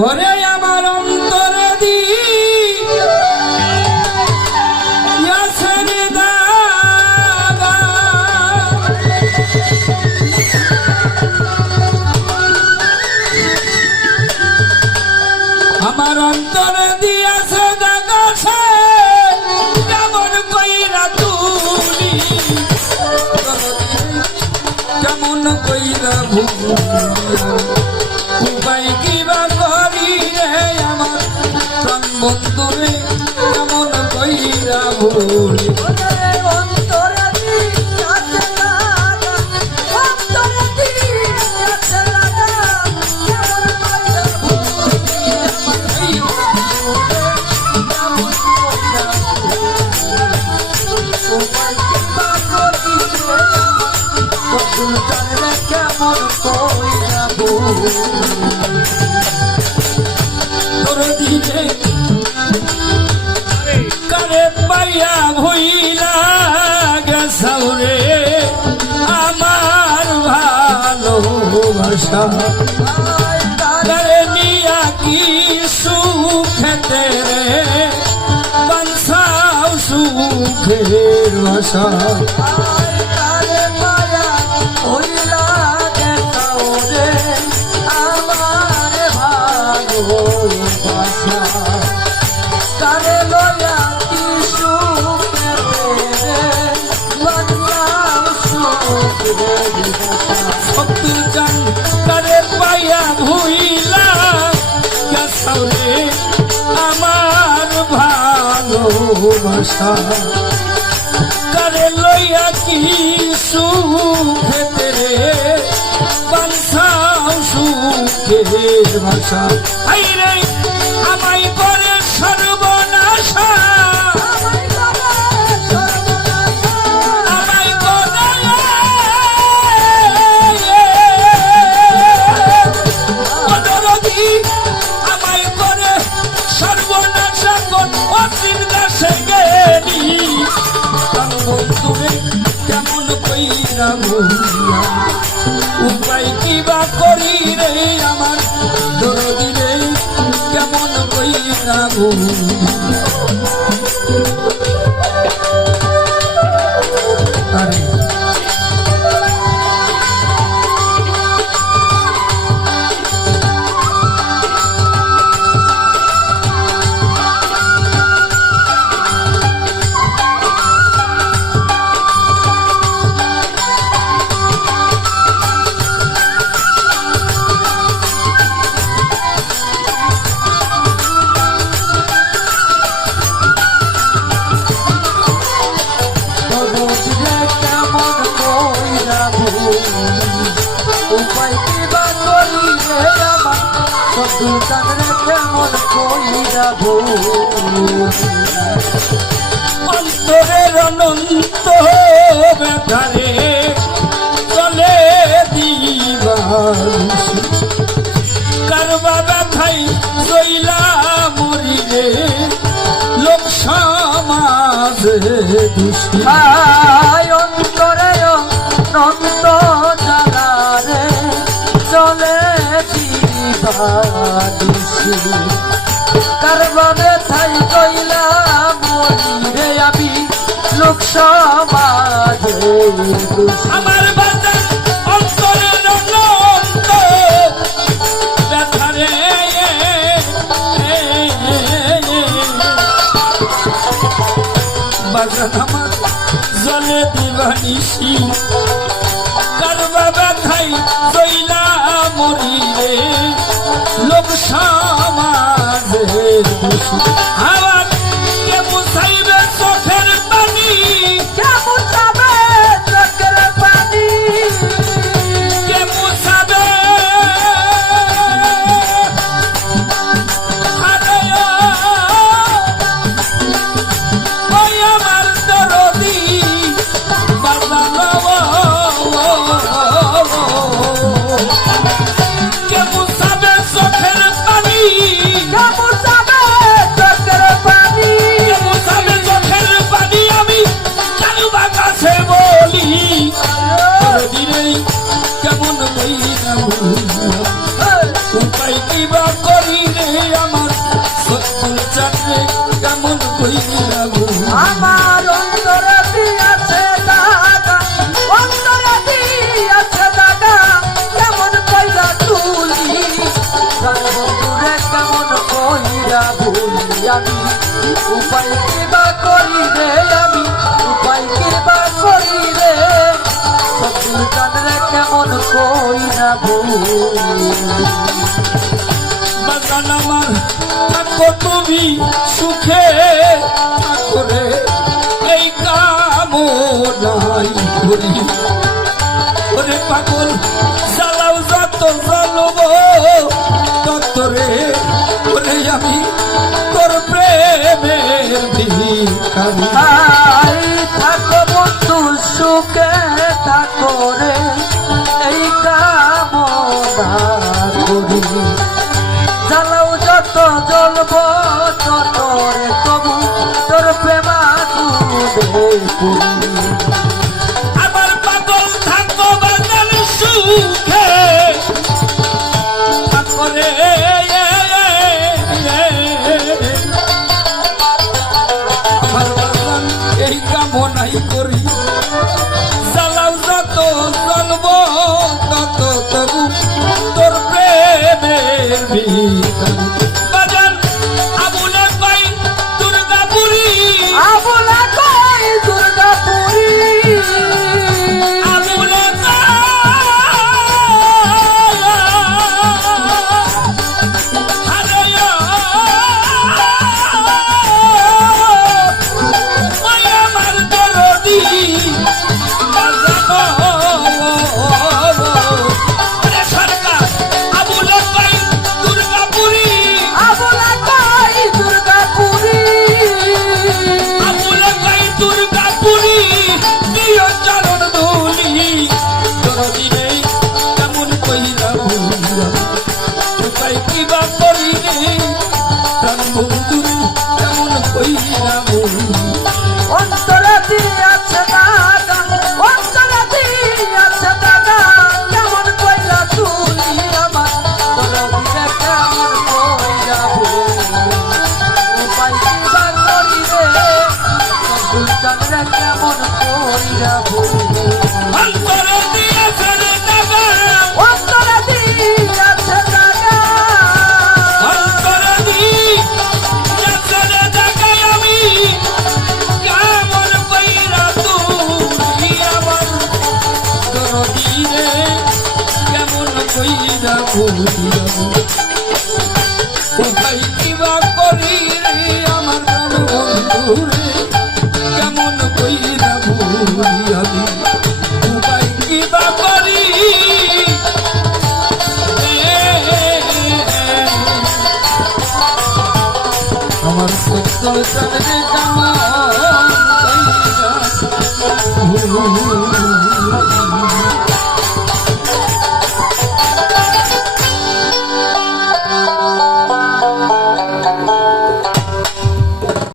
ওরে আমার অন্তরে দি। আমার অন্তরে দিয়াছে দাগা সে কেমন কইরা তুলি কেমন কইরা ভুলিয়া প্রাণ বন্ধুরে কেমন কইরা ভুলি পাইয়া ভইলা গেছাউরে আমার ভালোবাসা করে নিয়া কি সুখেতে রে। বাঞ্ছাও সুখের ভাষা। সুখে সত্তর গান কারে পাইয়া ভুইলা গেছাউরে আমার ভালোবাসা কারে লইয়া কি সুখেতে রে বাঞ্ছাও সুখের ভাষা Oh. কইরা অন্তরের অনন্ত ব্যথারে চলে দিবাস। কারবা ব্যথাই জইলা মরিলে লোক সমাজে দোষী। কারবাবে থাই কইলা মরিরে আমি লোক সমাজে আমার বাজার অন্তরের অনন্ত ব্যথারে বাজার আমার জলে দিবানিসি কারবা ব্যথাই জইলা মরিলে লোক সমাজে Deus. জানি, উপায় কিবা করি রে আমি, উপায় কিবা করি রে। সবুল কেমন কই না বাজান আমার, থাকো তুমি সুখে, থাকো এই কাম কামনাই করি ওরে পাগল আই থাকো বন্ধু, সুখে থাকো রে। এই কামনা করি জ্বালাও যত জ্বলব, তত রে তবু তোর প্রেমা পুরি কামনাই করি। জ্বালাও যত জ্বলব তত তবু তোর প্রেমের ভিখারি কিবা করি আমার প্রাণ বন্ধু রে কেমন কইরা ভুলিয়া দি উপায় কিবা করি? রে আমার সত্য চলে কইরা ভুলিয়া